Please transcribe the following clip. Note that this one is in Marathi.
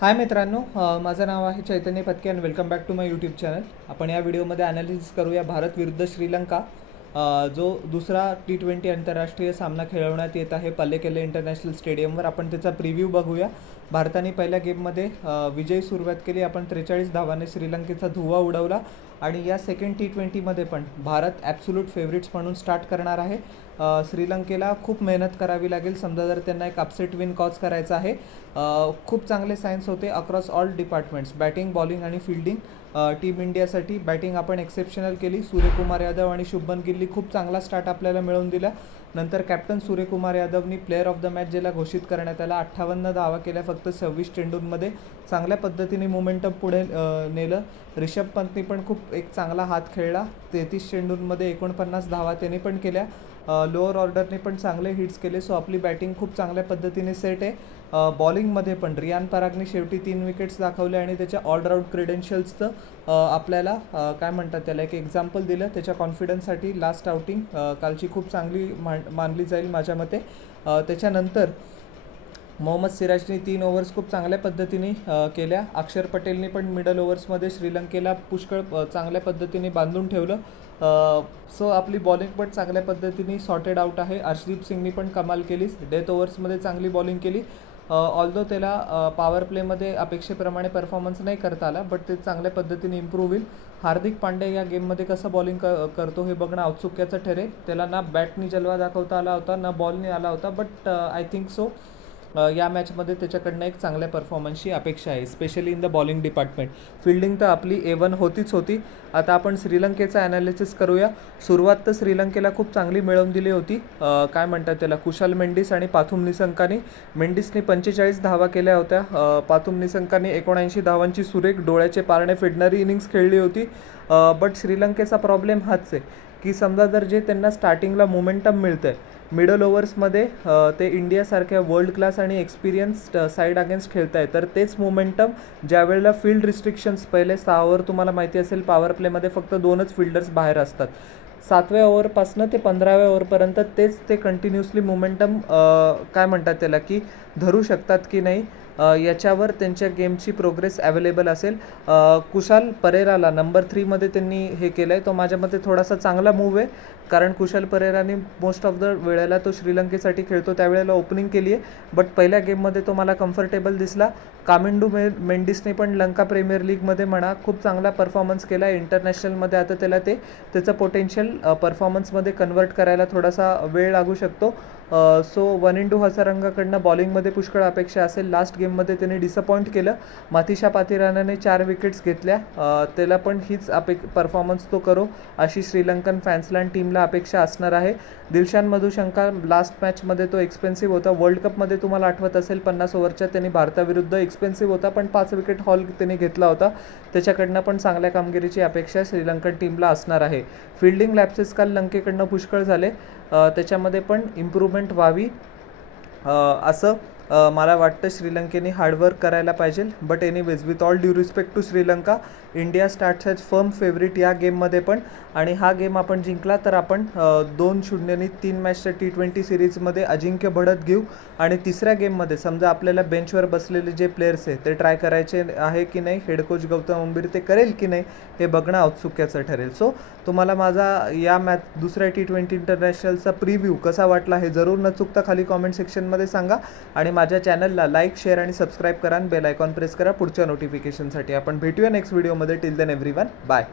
हाय मित्रांनो, माझं नाव आहे चैतन्य पत्के आणि welcome back to my YouTube channel. आपण या व्हिडिओमध्ये ॲनालिसिस करूया भारत विरुद्ध श्रीलंका, जो दुसरा T20 आंतरराष्ट्रीय सामना खेळवण्यात येत आहे पल्लेकेले इंटरनॅशनल स्टेडियमवर। आपण त्याचा प्रिव्ह्यू बघूया। भारताने पहिल्या गेममध्ये विजयी सुरुवात केली। आपण 43 धावांनी श्रीलंकेचा धुव्वा उडवला आणि या सेकंड T20मध्ये पण भारत ॲब्सोल्यूट फेवरेट्स म्हणून स्टार्ट करणार आहे। श्रीलंकेला खूप मेहनत करावी लागेल समजा जर त्यांना एक अपसेट विन कॉज करायचा आहे। खूप चांगले सायन्स होते across all departments, batting, bowling आणि फील्डिंग। टीम इंडियासाठी बॅटिंग आपण एक्सेप्शनल केली। सूर्यकुमार यादव आणि शुभमन गिलनी खूप चांगला स्टार्ट आपल्याला मिळवून दिला। नंतर कॅप्टन सूर्यकुमार यादवनी प्लेअर ऑफ द मॅच ज्याला घोषित करण्यात आला, 58 धावा केल्या फक्त 26 चेंडूंमध्ये। चांगल्या पद्धतीने मोमेंटम पुढे नेलं। रिषभ पंतनी पण खूप एक चांगला हात खेळला, 33 चेंडूंमध्ये 49 धावा त्याने पण केल्या। लोअर ऑर्डरने पण चांगले हिट्स केले। सो आपली बॅटिंग खूप चांगल्या पद्धतीने सेट आहे। बॉलिंगमध्ये पण रियान परागने शेवटी 3 विकेट्स दाखवल्या आणि त्याच्या ऑलराऊंड क्रेडेन्शियल्सचं आपल्याला काय म्हणतात त्याला एक एक्झाम्पल दिलं। त्याच्या कॉन्फिडन्ससाठी लास्ट आउटिंग कालची खूप चांगली मानली जाईल माझ्या मते। त्याच्यानंतर मोहम्मद सिराजने 3 ओव्हर्स खूप चांगल्या पद्धतीने केल्या। अक्षर पटेलने पण मिडल ओव्हर्समध्ये श्रीलंकेला पुष्कळ चांगल्या पद्धतीने बांधून ठेवलं। सो आपली बॉलिंग पण चांगल्या पद्धतीने सॉर्टेड आउट आहे। अर्शदीप सिंगनी पण कमाल केली, डेथ ओव्हर्समध्ये चांगली बॉलिंग केली। ऑल्दो त्याला पॉवर प्लेमध्ये अपेक्षेप्रमाणे परफॉर्मन्स नाही करता आला, बट ते चांगल्या पद्धतीने इम्प्रूव्ह होईल। हार्दिक पांड्या या गेममध्ये कसं बॉलिंग करतो हे बघणं औत्सुक्याचं ठरेल। त्याला ना बॅटनी जलवा दाखवता आला होता ना बॉलने आला होता, बट आय थिंक सो या मॅचमध्ये त्याच्याकडनं एक चांगल्या परफॉर्मन्सची अपेक्षा आहे, specially in the bowling department. Fielding तर आपली A1 होतीच होती। आता आपण श्रीलंकेचं ॲनालिसिस करूया। सुरुवात तर श्रीलंकेला खूप चांगली मिळवून दिली होती। काय म्हणतात त्याला, कुशाल मेंडिस आणि पाथुम निसंकाने। मेंडिसने 45 धावा केल्या होत्या, पाथुम निसंकाने 79 धावांची सुरेख डोळ्याचे पारणे फेडणारी इनिंग्स खेळली होती। बट श्रीलंकेचा प्रॉब्लेम हाच आहे की समजा जर जे त्यांना स्टार्टिंगला मोमेंटम मिळतं आहे मिडल ओव्हर्समध्ये, ते इंडियासारख्या वर्ल्ड क्लास आणि एक्सपिरियन्स्ड साईड अगेन्स्ट खेळत आहे, तर तेच मोमेंटम ज्यावेळेला फील्ड रिस्ट्रिक्शन्स पहिले 6 ओव्हर तुम्हाला माहिती असेल पॉवर प्लेमध्ये फक्त 2च फिल्डर्स बाहेर असतात, 7व्या ओव्हरपासून ते 15व्या ओव्हरपर्यंत तेच ते कंटिन्युअसली मोमेंटम काय म्हणतात त्याला की धरू शकतात की नाही, याच्यावर त्यांच्या गेमची प्रोग्रेस अवेलेबल असेल। कुशाल परेराला नंबर 3मध्ये त्यांनी हे केलं आहे, तो माझ्या मते थोडासा चांगला मूव्ह आहे, कारण कुशाल परेराने मोस्ट ऑफ द वेळेला तो श्रीलंकेसाठी खेळतो त्यावेळेला ओपनिंग केली आहे, बट पहिल्या गेममध्ये तो मला कम्फर्टेबल दिसला। कामिंडू मेंडिसने पण लंका प्रीमियर लीगमध्ये म्हणा खूप चांगला परफॉर्मन्स केला आहे। इंटरनॅशनलमध्ये आता त्याला त्याचं पोटेन्शियल परफॉर्मन्समध्ये कन्वर्ट करायला थोडासा वेळ लागू शकतो। सो 1-2 हसरंगाकडनं बॉलिंगमध्ये पुष्कळ अपेक्षा असेल। लास्ट गेममध्ये त्याने डिसअपॉइंट केलं। माथिशा पाथिरानाने 4 विकेट्स घेतल्या, त्याला पण हीच परफॉर्मन्स तो करो अशी श्रीलंकन फॅन्सला आणि टीमला अपेक्षा असणार आहे। दिलशान मधुशंका लास्ट मॅचमध्ये तो एक्सपेन्सिव्ह होता। वर्ल्ड कपमध्ये तुम्हाला आठवत असेल 50 ओव्हरच्या त्यांनी भारताविरुद्ध एक्सपेन्सिव्ह होता, पण 5 विकेट हॉल त्याने घेतला होता। त्याच्याकडनं पण चांगल्या कामगिरीची अपेक्षा श्रीलंकन टीमला असणार आहे। फिल्डिंग लॅप्सेस काल लंकेकडनं पुष्कळ झाले, त्याच्यामध्ये पण इम्प्रूव्हमेंट व्हावी असं मला वाटतं। श्रीलंकेने हार्डवर्क करायला पाहिजे, but anyways with all due respect to Sri Lanka, India starts as firm favourite या गेममध्ये पण, आणि हा गेम आपण जिंकला तर आपण 2-0 3 मॅचच्या T20 सिरीजमध्ये अजिंक्य बढत घेऊ। आणि तिसऱ्या गेममध्ये समजा आपल्याला बेंचवर बसलेले जे प्लेयर्स आहे ते ट्राय करायचे आहे की नाही, हेड कोच गौतम गंभीर ते करेल की नाही हे बघणं औत्सुक्याचं ठरेल। सो तुम्हाला माझा या दुसऱ्या T20 इंटरनॅशनलचा प्रिव्ह्यू कसा वाटला हे जरूर न चुकता खाली कॉमेंट सेक्शनमध्ये सांगा, आणि माझ्या चॅनलला लाईक, शेअर आणि सबस्क्राईब करा आणि बेल आयकॉन प्रेस करा पुढच्या नोटिफिकेशनसाठी। आपण भेटूया नेक्स्ट व्हिडिओमध्ये। Till then everyone, bye.